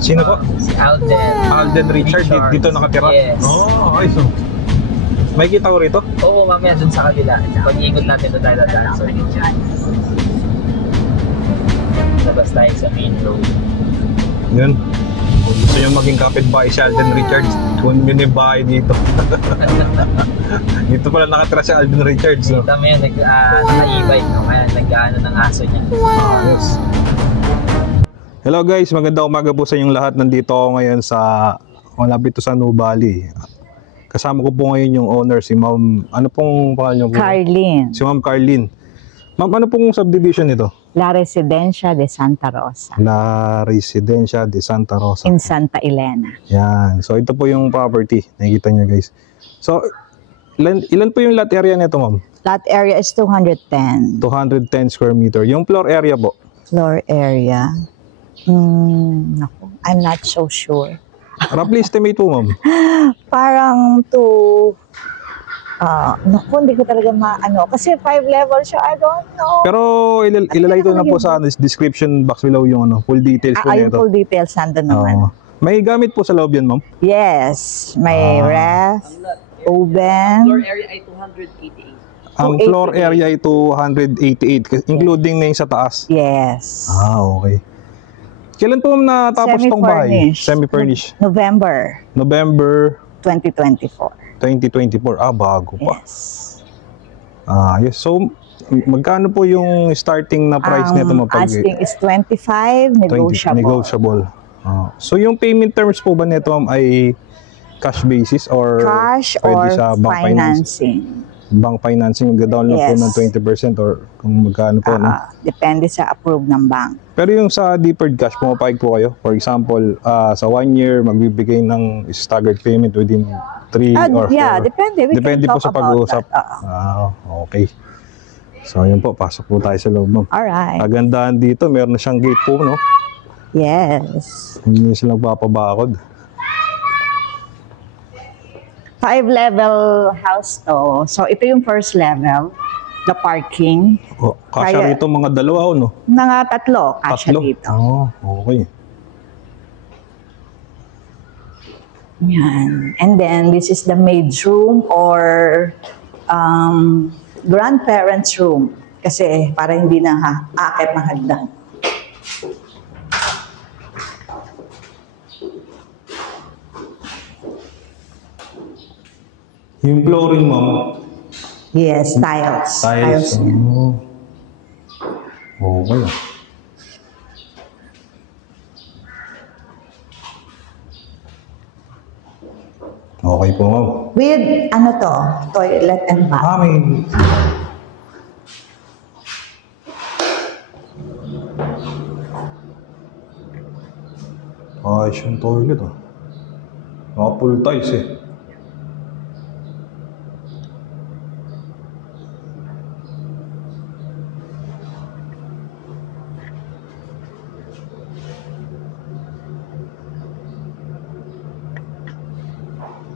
Sino po? Si Alden. Alden Richard. Dito nakatira? Yes. Oh, okay. So, may kita ko rito? Oo, mamaya dun sa kabila. Pag-iikot natin doon tayo dadaan. So, labas tayo sa main road. Yun. Kung gusto nyo maging kapitbahay si Alden Richards, kung yun yung bahay dito. Dito pala nakatira si Alden Richards. No? Kita mo yun, naka-e-bike. No? Kaya nag-ano ng aso niya. Wow. Yes. Hello guys, magandang umaga po sa inyong lahat. Nandito ako ngayon sa malapit to sa Nubali. Kasama ko po ngayon yung owner, si Ma'am, ano pong pangalan niyo po? Carlin. Si Ma'am Carlin. Ma'am, ano pong subdivision ito? La Residencia de Santa Rosa. La Residencia de Santa Rosa. In Santa Elena. Yan. So ito po yung property. Nakikita niyo guys. So ilan po yung lot area nito, Ma'am? Lot area is 210. 210 square meter. Yung floor area po? Floor area. Naku, I'm not so sure. Roughly estimate po, Ma'am. Parang naku, hindi ko talaga maano. Kasi 5 level siya, I don't know. Pero ilalagay ko na po sa description box below yung full details po nito. Yung full details nandun naman. May gamit po sa loob yan, Ma'am? Yes, may ref, oven. Floor area ay 288. Ang floor area ay 288, including na yung sa taas? Yes. Okay. Kailan po natapos tong bahay? Semi-furnished. November 2024. 2024. Bago pa. Yes. Yes. So, magkano po yung starting na price nito? Asking is 25, negotiable. Negotiable. So, yung payment terms po ba nito, Ma'am, ay cash basis or cash pwede or sa bank financing? Bank financing, mag-download po Yes. ng 20% or kung magkano po. Depende sa approved ng bank. Pero yung sa deferred cash, pumapayag po kayo? For example, sa 1 year, magbibigay ng staggered payment within 3 or 4? Yeah, depende. Depende po sa pag-uusap. Okay. So, yun po. Pasok po tayo sa loob, Ma'am. Alright. Kagandahan dito, meron na siyang gate po, no? Yes. Hindi silang papabakod. 5-level house to. So, ito yung first level. The parking. Kasya rito mga dalawa, no? Mga tatlo. Kasya dito. Okay. Yan. And then, this is the maid's room or grandparents' room. Kasi para hindi na aakit ng hagdan. Yung flooring, Ma'am? Yes, tiles. Tiles. Yan. Okay. Okay po, Ma'am. With, toilet and bath. May... Ayos yung toilet, Naka-full tiles,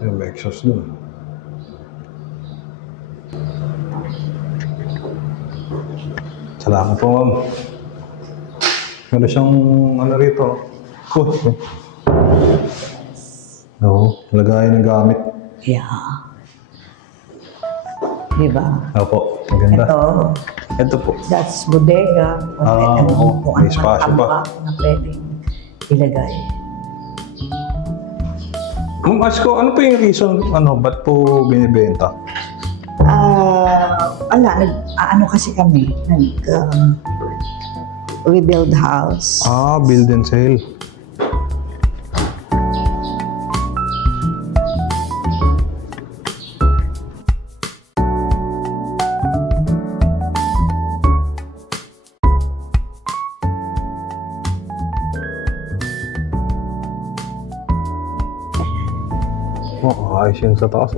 May exhaust dun. Salamat po, Ma'am. Meron siyang rito. Lagayan ng gamit. Yeah. Diba? Opo, maganda. Ito po. That's bodega. May espasyo pa. Na pwedeng ilagay. Ma'am, ask ko, ano po yung reason, ba't po binibenta? Kasi kami, we build house. Build and sell. Ayos yun sa taas,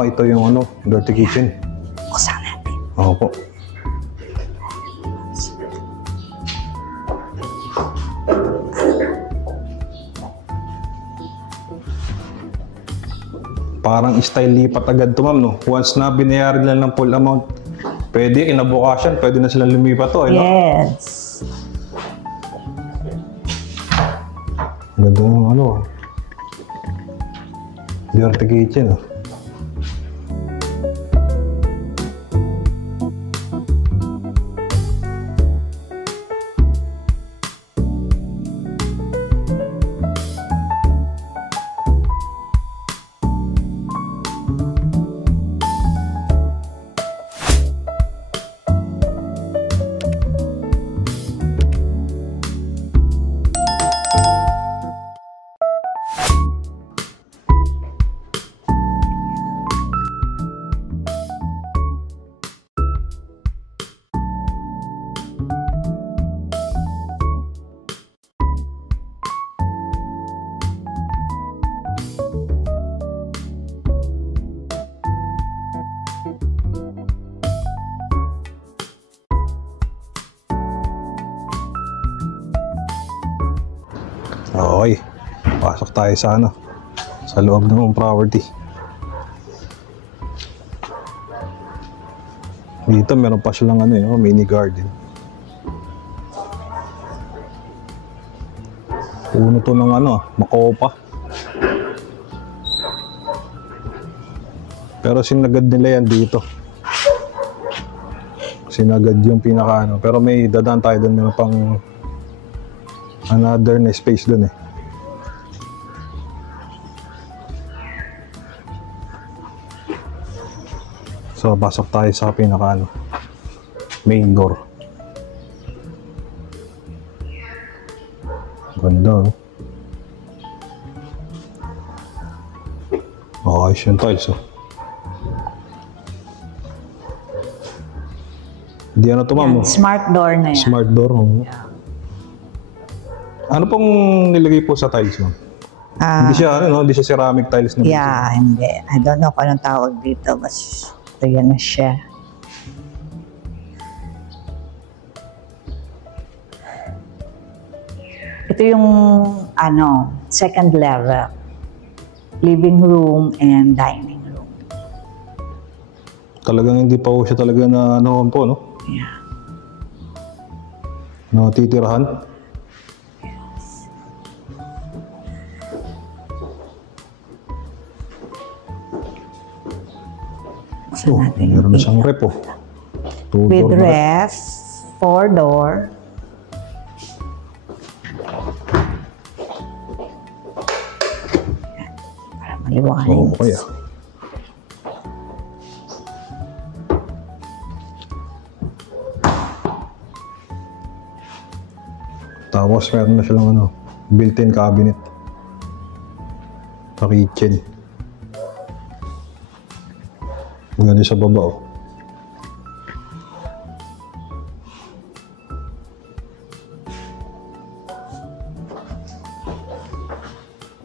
Ito yung dirty kitchen. Buksan natin. Opo. Parang style lipat agad to, ma'am, no? Once na binayaran nila ng full amount, pwede, kinabukasan, pwede na silang lumipat to, no? Yes. Ganda ng ano. Dirty kitchen, oh. Okay, pasok tayo sa ano, sa loob ng property. Dito meron pa silang ano, mini garden. Puno to ng ano, makopa. Pero sinagad nila yan dito. Sinagad yung pinaka ano, pero may dadaan tayo doon, meron pang another na space dun eh. So, pasok tayo sa pinaka ano, main door. Ganda, no? Ayos yung tiles, oh. Hindi ano to, ma'am? Yan, smart door na yan. Smart door, oh. Yeah. Ano pong nilagay po sa tiles, ma'am? Hindi siya, ano, no? Hindi siya ceramic tiles na. Yeah, hindi. I don't know kung anong tawag dito. Mas, ito yan na siya. Ito yung, ano, second level. Living room and dining room. Talagang hindi pa po siya talaga na ano po, no? Yeah. No, titirahan. So, Meron na siyang rep, oh. with ref, 4 door. Yan, para maliwanag. Oo, kaya. Tapos meron na silang ano, built-in cabinet. Sa kitchen. Ganun sa baba, oh.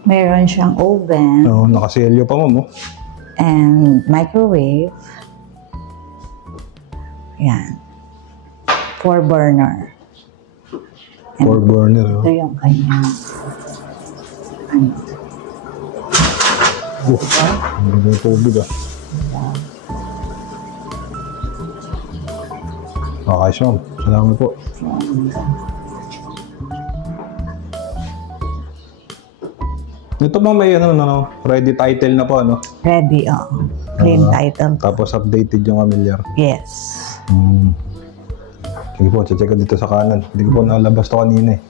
Meron siyang oven So, nakaselyo pa, ma'am, oh. and microwave. Yan. 4 burner. 4 burner, oh. Ito yung kanyang ano. Ang ganda yung tubig, ah. Okay, ma'am. Salamat po. Ito ba may ano, ready title na po, ano? Ready, clean title. Tapos updated yung familiar. Yes. Sige po, check ko dito sa kanan. Hindi ko po nalabas to kanina eh.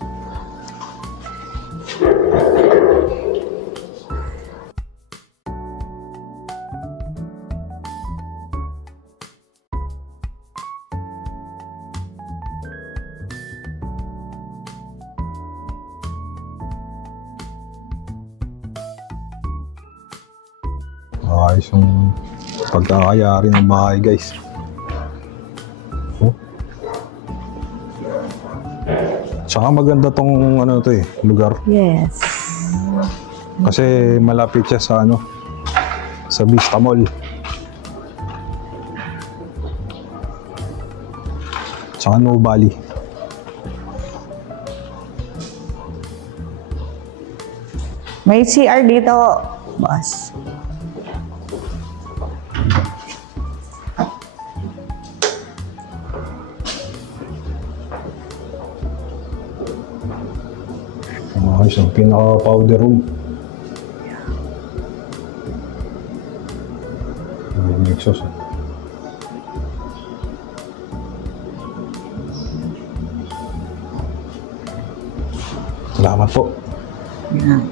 Ayos yung pagkakayari ng bahay, guys. Oh. Tsaka maganda tong ano to eh, lugar. Yes. Kasi malapit siya sa ano, sa Vista Mall. Tsaka Nubali. May CR dito, boss. Ayos ang pinaka-powder room. May exhaust. Salamat po. Yan.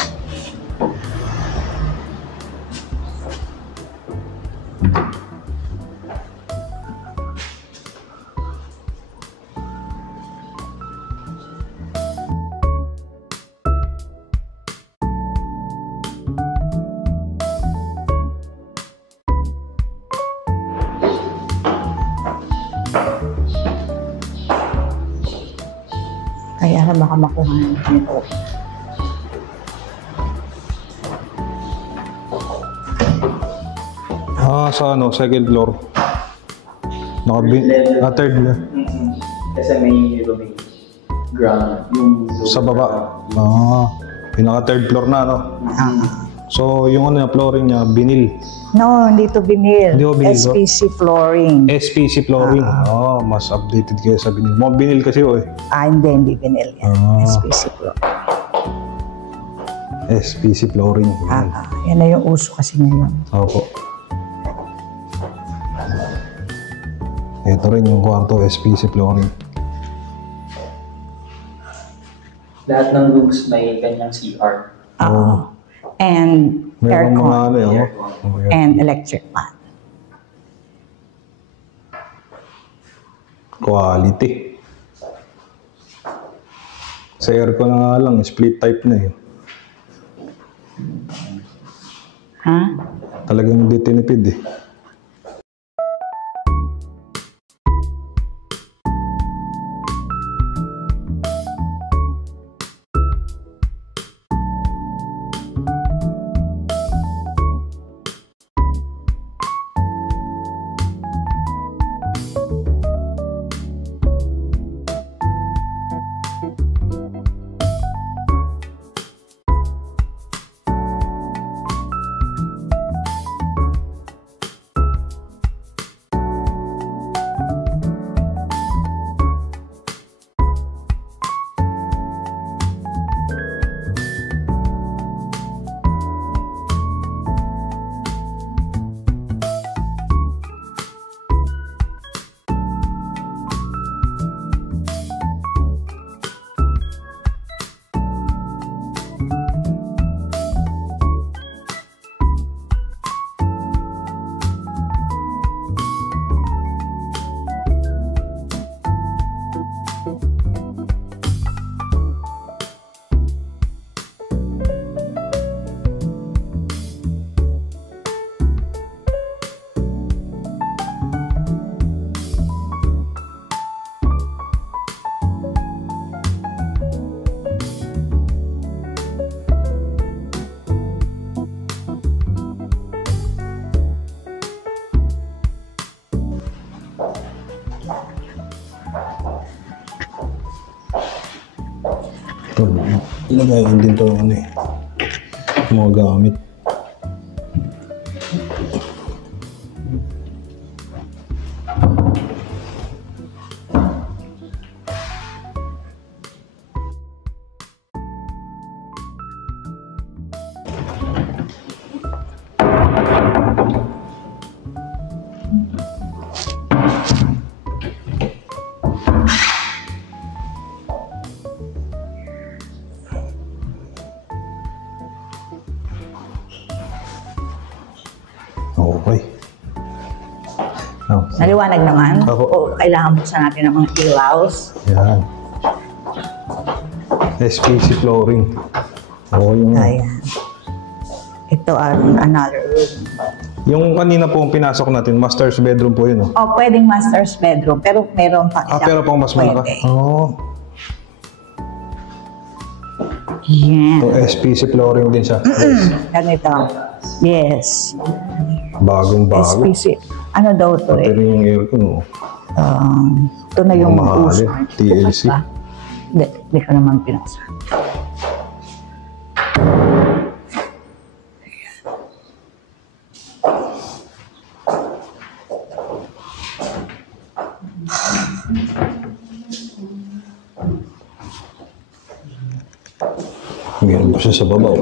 Kaya na baka makuha nito. Sa ano, second floor. Third level. Kasi may ground. Yung Sa baba. Pinaka-third floor na, no? So, yung ano, flooring niya, vinyl. No, hindi to vinyl. Hindi ko vinyl, bro. SPC flooring. SPC flooring. Mas updated kayo sa vinyl. Mga vinyl kasi yun eh. Hindi vinyl yan. SPC flooring. SPC flooring. Yan na yung uso kasi ngayon. Opo. Ito rin yung kwarto, SPC flooring. lahat ng rooms may kanyang CR. And Meron mga aircon. ano yun. And electric fan. Quality. Sa aircon na nga lang, split type na yun. Ha? Talagang hindi tinipid eh. Ito, ilagayin din ito ano eh. Mga gamit. Okay. Naliwanag naman? Opo. O kailangan buksan natin ng mga ilaws? Yan. SPC flooring. Oo, yung... Ayan. Ito ang another room. Yung kanina po pinasok natin, master's bedroom po yun, oh. O, pwedeng master's bedroom, pero meron pa isang Pero pang mas malaki. pwede. Oo. Yan. So, SPC flooring din siya. Ganito. Yes. Bagong-bago. SPC. Ano daw to Pero eh? yung aircon, oh. Ito na yung Mahalin. uso. TLC. Bukas ba? Hindi ko naman pinasa. Meron pa siya sa babaw.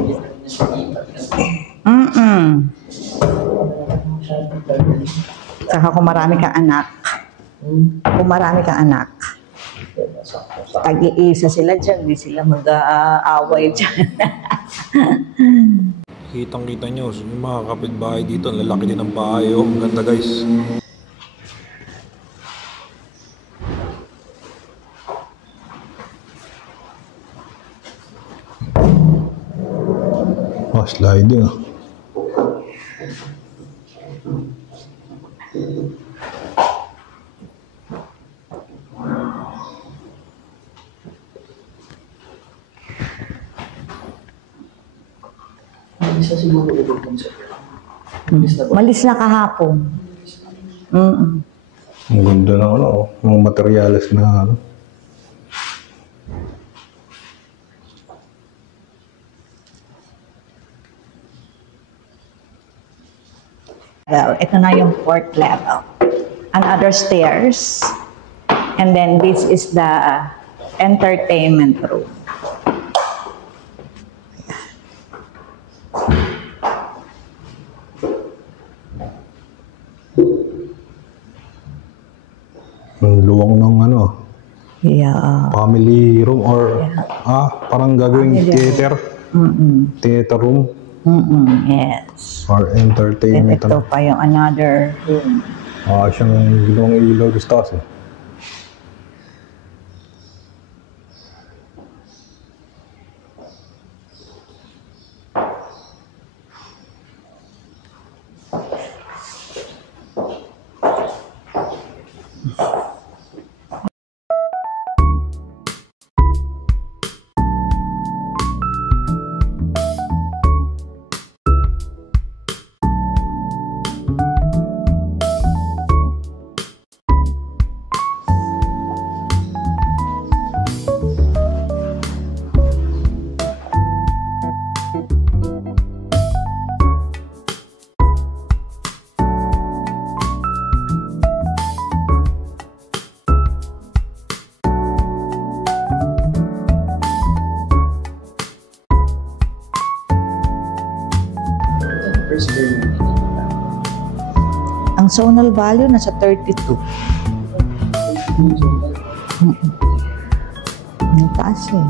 Saka kung marami kang anak, tag-iisa sila dyan, di sila mag-aaway dyan. Kitang-kita nyo, yung mga kapitbahay dito, ang lalaki din ng bahay. Oh, ang ganda guys. Oh, sliding ah. Isa siguro ulit kung sa Malis na kahapon. Ang ganda ng ano, mga materyales na ano. Well, ito na yung 4th level. Another stairs. And then this is the entertainment room. Ang luwang ng ano, Yeah. family room or parang gagawing Family theater. Theater room Yes. or And entertainment. ito pa yung another room. Siyang ginawang ilaw gusto kasi. first year. Ang zonal value nasa 32. Ang taas eh.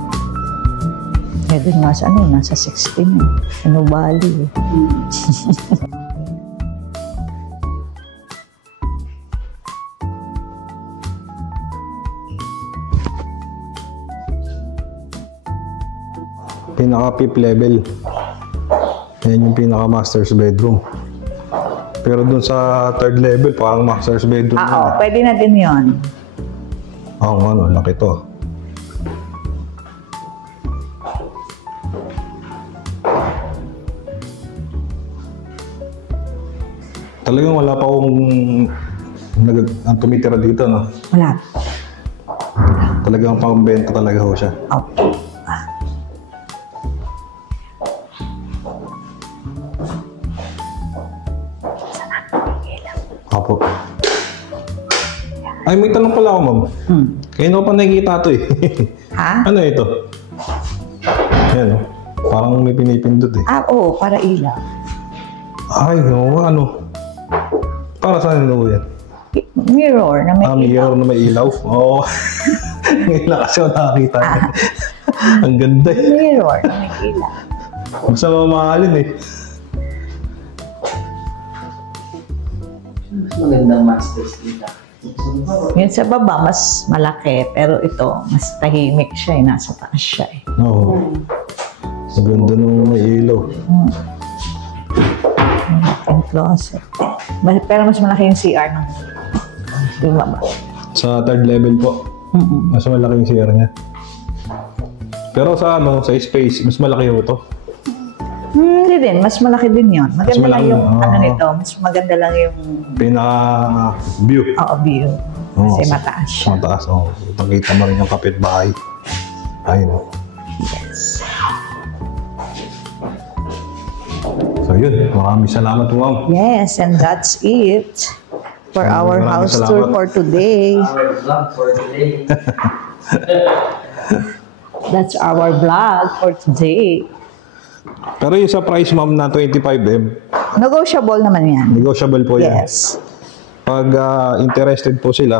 Pwede nga sa ano, nasa 16 eh. Ano value eh. Pinaka fifth level. Yan yung pinaka master's bedroom. Pero dun sa third level, parang master's bedroom Oo, na. pwede na din yun. Ano, laki to. Talagang wala pa akong ang tumitira dito, no? Wala. Talagang pang-benta talaga ho siya. Okay. Apo. Ay, may tanong pala ako, ma'am. Kaya ko pa nakikita ito eh. Ha? Ano ito? Yan, oh. Parang may pinipindot eh. Oo, para ilaw. Ay, no, ano? Para saan ito yan? Mirror na may ilaw. Mirror na may ilaw? Oo. Ngayon lang kasi ako nakakita niya. Ang ganda eh. Mirror na may ilaw. Basta mamahalin eh. Mas magandang master's dito. Yun sa baba, mas malaki. Pero ito, mas tahimik siya eh. Nasa taas siya eh. Oo. Ang ganda nung may ilaw. Malaking closet. Pero mas malaki yung CR ng baba. Sa third level po. Mas malaki yung CR niya. Pero sa ano, sa space, mas malaki ho to. Hindi din, mas malaki din yun. Maganda lang malaki, yung ano nito, mas maganda lang yung Pinaka-view. view. Oo, Kasi mataas siya. Mataas, oo. Pakita mo rin yung kapitbahay. Ayun. Yes. So yun, maraming salamat po, ma'am. Yes, and that's it for our Maraming house tour salamat. for today. Our vlog for today. that's our vlog for today. Pero yung sa price ma'am na 25M, Negotiable naman yan. negotiable po yan. Yes. Pag interested po sila,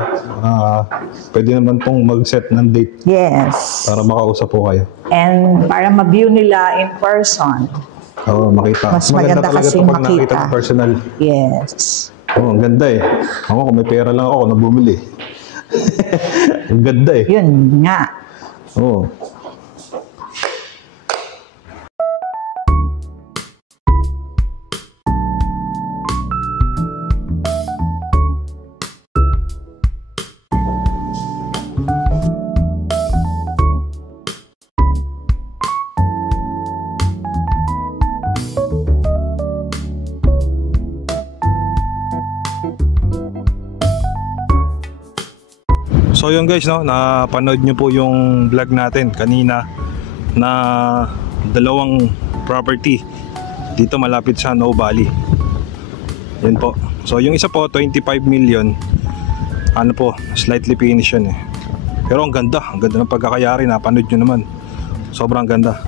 pwede naman pong mag-set ng date Yes. para makausap po kayo. And para ma-view nila in person. Oo, makita. Mas maganda talaga kasi to pag nakita makita. ng personal. Yes. Oo, ang ganda eh. Ako, kung may pera lang ako, nabumili. Ang ganda eh. Yun nga. Oo. So yun guys, no, napanood nyo po yung vlog natin kanina na dalawang property dito malapit sa No Valley. Yun po. So yung isa po 25 million. Ano po, slightly finished yun eh. Pero ang ganda ng pagkakayari, napanood nyo naman. Sobrang ganda.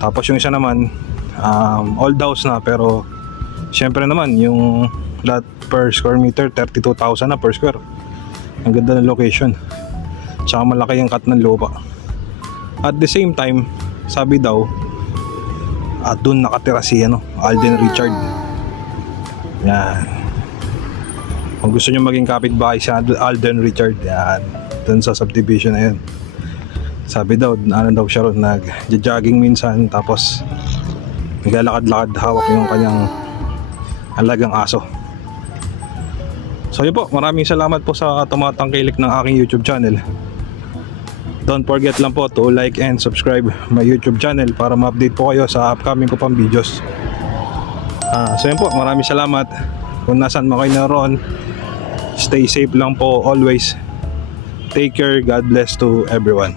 Tapos yung isa naman old house na, pero syempre naman yung lot per square meter 32,000 na per square. Ang ganda ng location. Tsaka malaki yung cut ng lupa. At the same time, sabi daw, doon nakatira si Alden Richard. Yan. Kung gusto nyo maging kapitbahay si Alden Richard, yan, doon sa subdivision na yun. Sabi daw, daw siya ron, nag-jogging minsan, tapos naglalakad-lakad, hawak yung kanyang alagang aso. So yun po, maraming salamat po sa tumatangkilik ng aking YouTube channel. Don't forget lang po to like and subscribe my YouTube channel para ma-update po kayo sa upcoming ko pang videos. So yun po, maraming salamat. Kung nasan mo kayo naroon, stay safe lang po always. Take care, God bless to everyone.